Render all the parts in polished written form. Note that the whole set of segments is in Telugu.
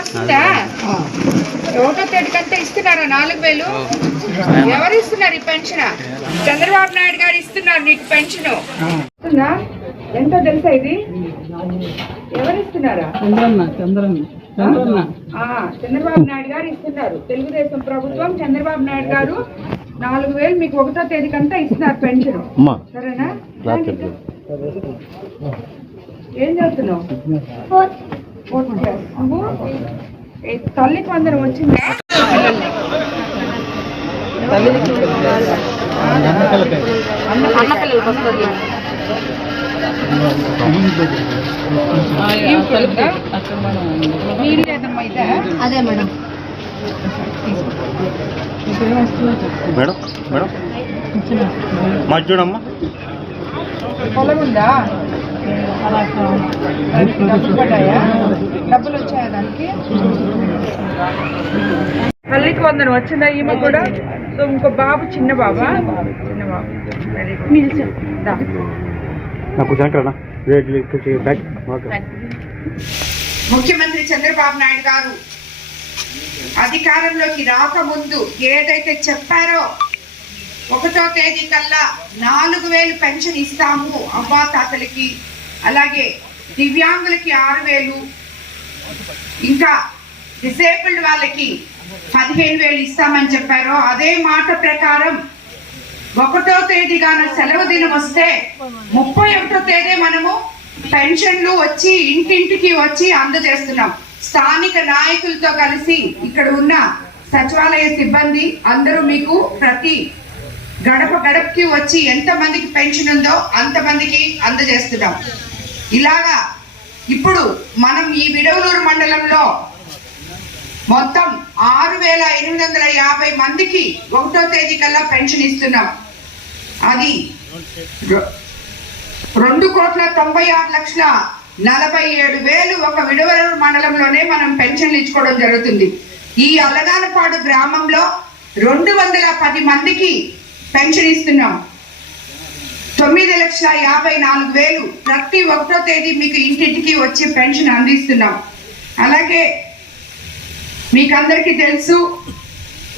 వస్తుందా? 1వ తేదీకంతా ఇస్తున్నారా 4000? ఎవరు ఇస్తున్నారు ఈ పెన్షన్? చంద్రబాబు నాయుడు గారు ఇస్తున్నారు నీకు పెన్షన్. ఎంతో తెలుసా ఇది? ఎవరు ఇస్తున్నారా? చంద్రబాబు నాయుడు గారు ఇస్తున్నారు. తెలుగుదేశం ప్రభుత్వం చంద్రబాబు నాయుడు గారు 4000 మీకు 1వ తేదీకంతా ఇస్తున్నారు పెన్షన్. సరేనా? ఏం చదువుతున్నావు? నువ్వు తల్లికి వందనం వచ్చిందా? మీరు లేదమ్మా ఇదా? అదే మేడం. మేడం మేడం మాకు చూడమ్మా. పొలం ఉందా? డబ్బులు వచ్చాయా దానికి? తల్లికి వందనం వచ్చిందా ఈమె కూడా? సో ఇంకో బాబు చిన్న బాబా? చిన్న బాబు. Very good. ముఖ్యమంత్రి చంద్రబాబు నాయుడు గారు అధికారంలోకి రాకముందు ఏదైతే చెప్పారో 1వ తేదీ కల్లా 4000 పెన్షన్ ఇస్తాము అవ్వా తాతలకి, అలాగే దివ్యాంగులకి 6000, ఇంకా డిసేబుల్డ్ వాళ్ళకి 15000 ఇస్తామని చెప్పారో అదే మాట ప్రకారం 1వ తేదీ గాన సెలవు దినం వస్తే 31వ తేదీ మనము పెన్షన్లు వచ్చి ఇంటింటికి వచ్చి అందజేస్తున్నాం. స్థానిక నాయకులతో కలిసి ఇక్కడ ఉన్న సచివాలయ సిబ్బంది అందరూ మీకు ప్రతి గడప గడపకి వచ్చి ఎంత మందికి పెన్షన్ ఉందో అంతమందికి అందజేస్తున్నాం. ఇలాగా ఇప్పుడు మనం ఈ విడవలూరు మండలంలో మొత్తం 6850 మందికి 1వ తేదీ కల్లా పెన్షన్ ఇస్తున్నాం. అది 2,96,47,000 ఒక విడవలూరు మండలంలోనే మనం పెన్షన్లు ఇచ్చుకోవడం జరుగుతుంది. ఈ అలగానపాడు గ్రామంలో 210 మందికి పెన్షన్ ఇస్తున్నాం. 9,54,000 ప్రతి 1వ తేదీ మీకు ఇంటింటికి వచ్చి పెన్షన్ అందిస్తున్నాం. అలాగే మీకు అందరికీ తెలుసు,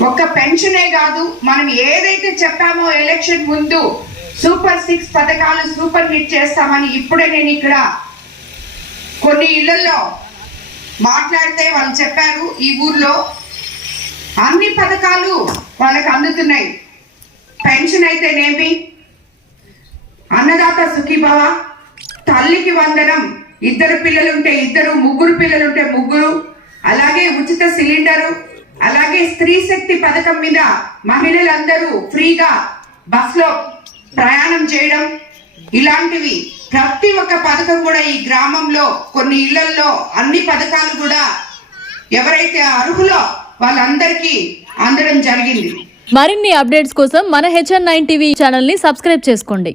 ఒక్క పెన్షనే కాదు, మనం ఏదైతే చెప్పామో ఎలక్షన్ ముందు సూపర్ 6 పథకాలు సూపర్ హిట్ చేస్తామని ఇప్పుడే నేను ఇక్కడ కొన్ని ఇళ్లలో మాట్లాడితే వాళ్ళు చెప్పారు. ఈ ఊర్లో అన్ని పథకాలు వాళ్ళకి అందుతున్నాయి. పెన్షన్ అయితేనేమి, అన్నదాత సుఖీభవ, తల్లికి వందనం, 2 పిల్లలుంటే 2, 3 పిల్లలుంటే 3, అలాగే ఉచిత సిలిండరు, అలాగే స్త్రీ శక్తి పథకం మీద మహిళలందరూ ఫ్రీగా బస్లో ప్రయాణం చేయడం, ఇలాంటివి ప్రతి ఒక్క పథకం కూడా ఈ గ్రామంలో కొన్ని ఇళ్లలో అన్ని పథకాలు కూడా ఎవరైతే అర్హులో వాళ్ళందరికీ అందడం జరిగింది. మరిన్ని అప్డేట్స్ కోసం మన HN9 టీవీ ఛానల్ ని సబ్స్క్రైబ్ చేసుకోండి.